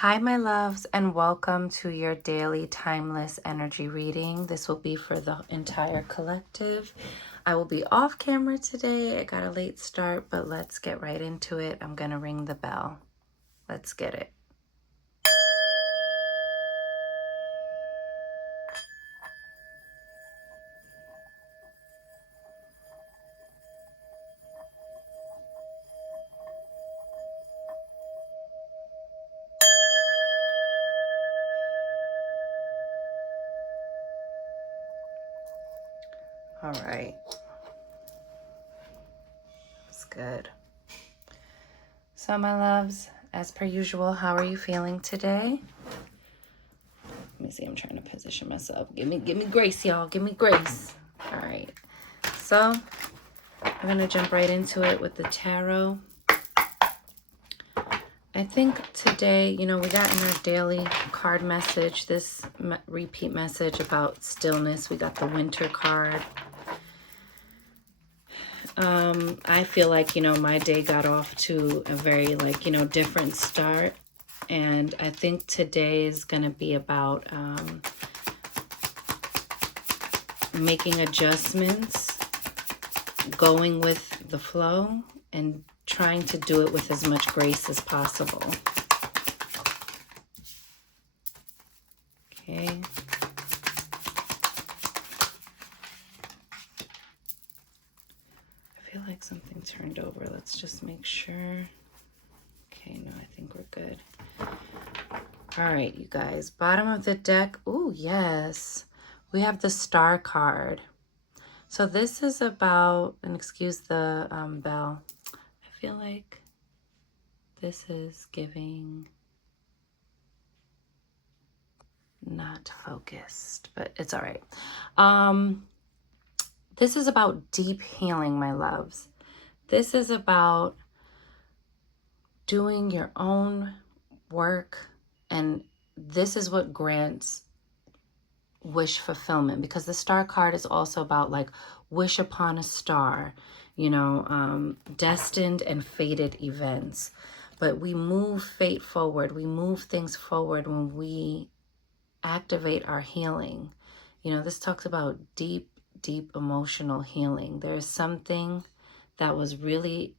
Hi, my loves, and welcome to your daily timeless energy reading. This will be for the entire collective. I will be off camera today. I got a late start, but let's get right into it. I'm going to ring the bell. Let's get it. All right. That's good. So, my loves, as per usual, how are you feeling today? Let me see. I'm trying to position myself. Give me grace, y'all. Give me grace. All right. So, I'm going to jump right into it with the tarot. I think today, we got in our daily card message, this repeat message about stillness. We got the winter card. I feel like, my day got off to a very, different start. And I think today is going to be about making adjustments, going with the flow, and trying to do it with as much grace as possible. Okay. I feel like something turned over. Let's just make sure. Okay, no, I think we're good. All right, you guys. Bottom of the deck. Oh, yes. We have the Star card. So this is about, and excuse the bell. I feel like this is giving not focused, but it's all right. This is about deep healing, my loves. This is about doing your own work, and this is what grants wish fulfillment, because the Star card is also about like wish upon a star, destined and fated events. But we move fate forward, we move things forward when we activate our healing. This talks about deep emotional healing. There's something that was really,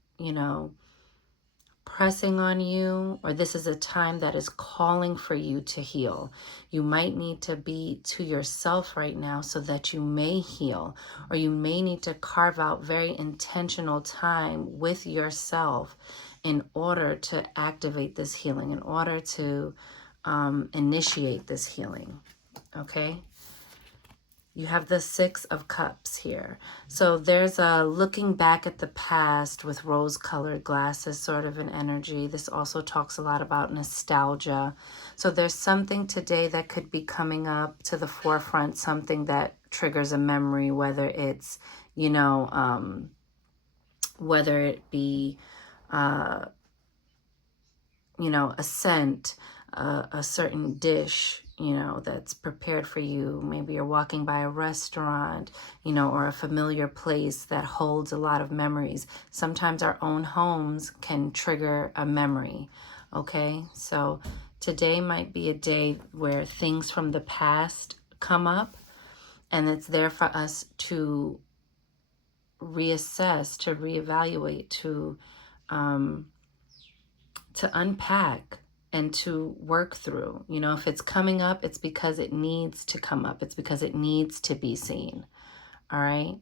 pressing on you, or this is a time that is calling for you to heal. You might need to be to yourself right now so that you may heal, or you may need to carve out very intentional time with yourself in order to activate this healing, in order to initiate this healing. Okay? You have the Six of Cups here. So there's a looking back at the past with rose-colored glasses sort of an energy. This also talks a lot about nostalgia. So there's something today that could be coming up to the forefront, something that triggers a memory, whether it's, whether it be, a scent, a certain dish, that's prepared for you. Maybe you're walking by a restaurant, or a familiar place that holds a lot of memories. Sometimes our own homes can trigger a memory, okay? So today might be a day where things from the past come up, and it's there for us to reassess, to reevaluate, to unpack and to work through. If it's coming up, it's because it needs to come up. It's because it needs to be seen. All right.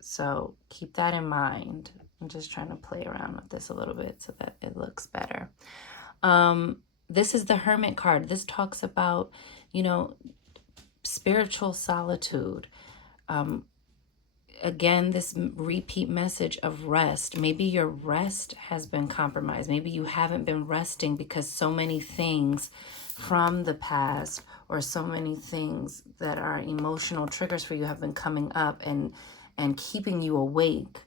So keep that in mind. I'm just trying to play around with this a little bit so that it looks better. This is the Hermit card. This talks about, spiritual solitude. Again, this repeat message of rest. Maybe your rest has been compromised. Maybe you haven't been resting because so many things from the past, or so many things that are emotional triggers for you, have been coming up and keeping you awake,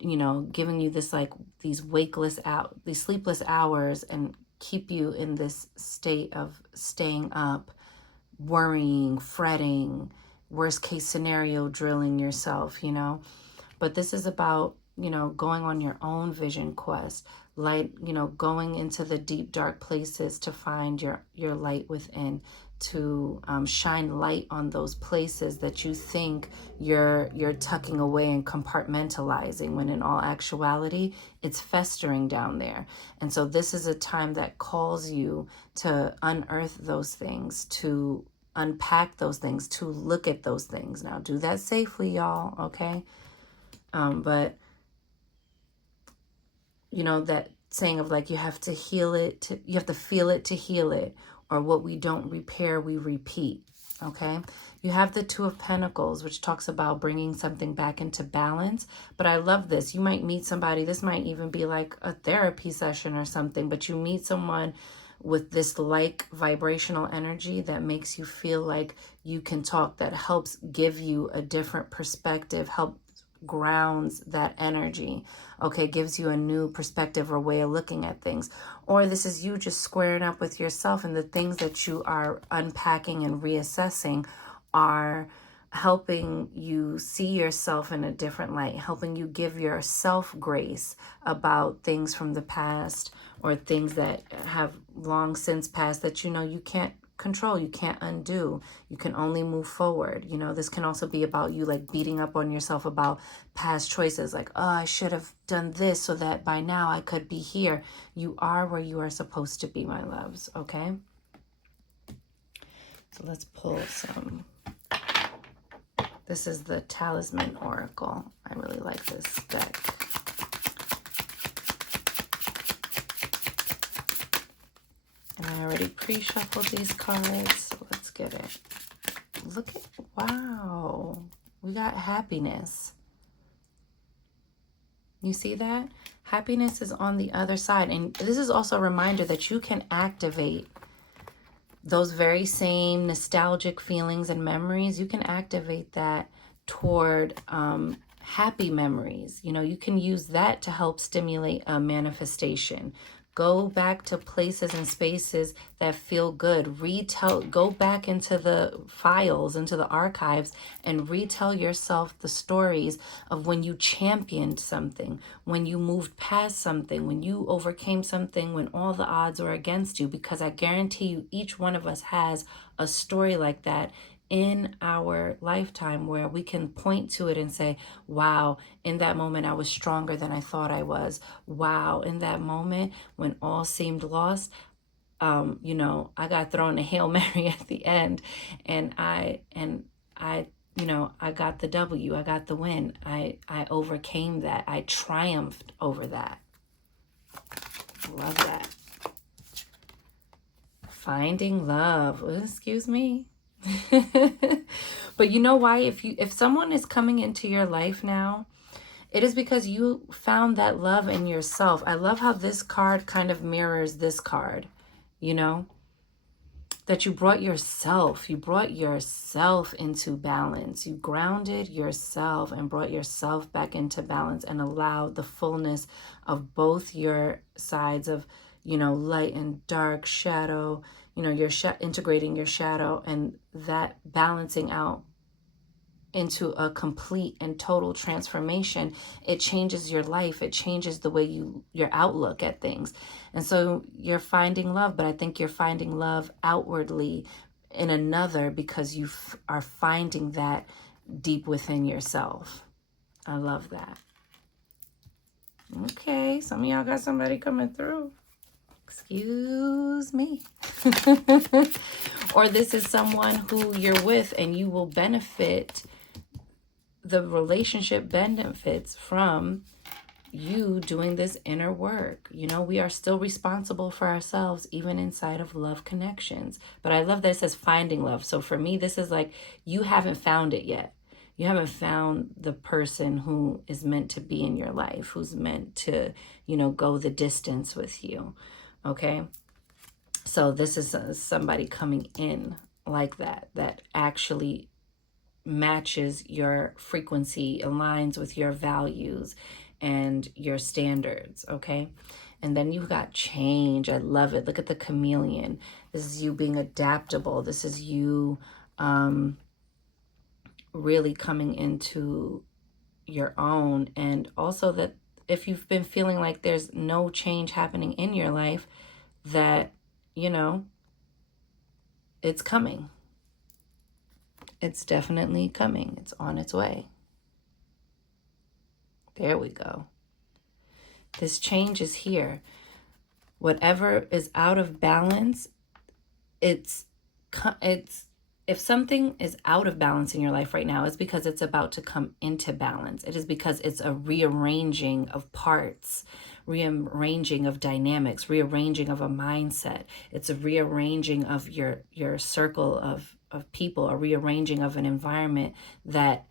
giving you this, like, these these sleepless hours, and keep you in this state of staying up, worrying, fretting, worst case scenario, drilling yourself, But this is about going on your own vision quest, light, going into the deep dark places to find your light within, to shine light on those places that you think you're tucking away and compartmentalizing, when in all actuality it's festering down there. And so this is a time that calls you to unearth those things, to unpack those things, to look at those things. Now do that safely, y'all, okay? But that saying of like, you have to heal it, you have to feel it to heal it, or what we don't repair, we repeat. Okay. You have the Two of Pentacles, which talks about bringing something back into balance. But I love this. You might meet somebody, this might even be like a therapy session or something, but you meet someone with this like vibrational energy that makes you feel like you can talk, that helps give you a different perspective, help grounds that energy, okay, gives you a new perspective or way of looking at things. Or this is you just squaring up with yourself, and the things that you are unpacking and reassessing are helping you see yourself in a different light, helping you give yourself grace about things from the past, or things that have long since passed that you can't control, you can't undo, you can only move forward. This can also be about you like beating up on yourself about past choices, like, oh, I should have done this so that by now I could be here. You are where you are supposed to be, my loves, okay? So let's pull some. This is the Talisman Oracle. I really like this deck. And I already pre-shuffled these cards, so let's get it. Look at, wow, we got happiness. You see that? Happiness is on the other side. And this is also a reminder that you can activate those very same nostalgic feelings and memories. You can activate that toward happy memories. You can use that to help stimulate a manifestation. Go back to places and spaces that feel good. Go back into the files, into the archives, and retell yourself the stories of when you championed something, when you moved past something, when you overcame something, when all the odds were against you. Because I guarantee you, each one of us has a story like that in our lifetime, where we can point to it and say, wow, in that moment I was stronger than I thought I was. Wow, in that moment when all seemed lost, I got thrown a Hail Mary at the end, and I got the W, I got the win. I overcame that. I triumphed over that. Love that. Finding love. Excuse me. But you know why? If someone is coming into your life now, it is because you found that love in yourself. I love how this card kind of mirrors this card, that you brought yourself into balance. You grounded yourself and brought yourself back into balance, and allowed the fullness of both your sides of, light and dark, shadow, you're integrating your shadow, and that balancing out into a complete and total transformation. It changes your life. It changes the way your outlook at things. And so you're finding love, but I think you're finding love outwardly in another, because you are finding that deep within yourself. I love that. Okay, some of y'all got somebody coming through. Excuse me. Or this is someone who you're with, and you will benefit, the relationship benefits from you doing this inner work. We are still responsible for ourselves, even inside of love connections. But I love that it says finding love. So for me, this is like, you haven't found it yet. You haven't found the person who is meant to be in your life, who's meant to, go the distance with you. Okay. So this is somebody coming in like that actually matches your frequency, aligns with your values and your standards, okay? And then you've got change. I love it. Look at the chameleon. This is you being adaptable. This is you really coming into, your own. And also that if you've been feeling like there's no change happening in your life, that, you know, it's coming. It's definitely coming. It's on its way. There we go. This change is here. Whatever is out of balance, it's if something is out of balance in your life right now, it's because it's about to come into balance. It is because it's a rearranging of parts, rearranging of dynamics, rearranging of a mindset. It's a rearranging of your circle of people, a rearranging of an environment that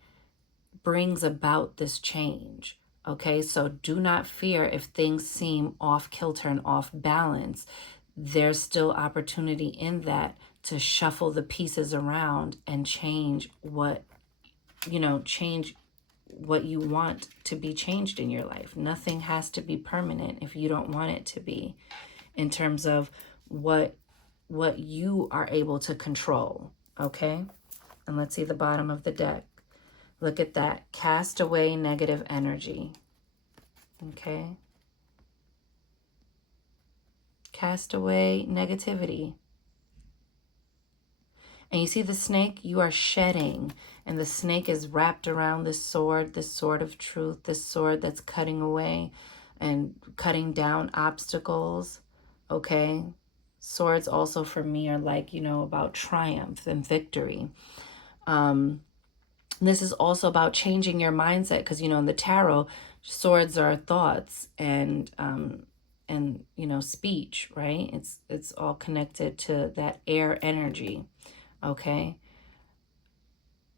brings about this change. Okay, so do not fear if things seem off kilter and off balance. There's still opportunity in that to shuffle the pieces around and change what, change what you want to be changed in your life. Nothing has to be permanent if you don't want it to be, in terms of what you are able to control. Okay, and let's see the bottom of the deck. Look at that. Cast away negative energy. Okay. Cast away negativity. And you see the snake? You are shedding. And the snake is wrapped around this sword of truth, this sword that's cutting away and cutting down obstacles. Okay. Swords also for me are like, about triumph and victory. This is also about changing your mindset, because, in the tarot, swords are thoughts and speech, right? It's all connected to that air energy. Okay.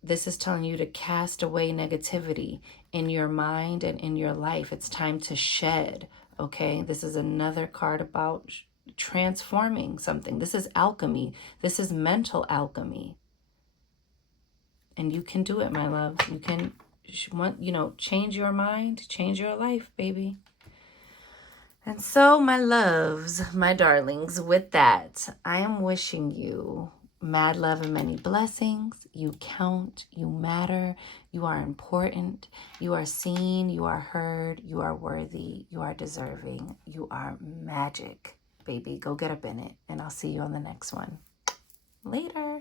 This is telling you to cast away negativity in your mind and in your life. It's time to shed. Okay. This is another card about transforming something. This is alchemy. This is mental alchemy. And you can do it, my love. You can, change your mind, change your life, baby. And so, my loves, my darlings, with that, I am wishing you mad love and many blessings. You count, you matter, you are important, you are seen, you are heard, you are worthy, you are deserving, you are magic, baby. Go get up in it, and I'll see you on the next one. Later.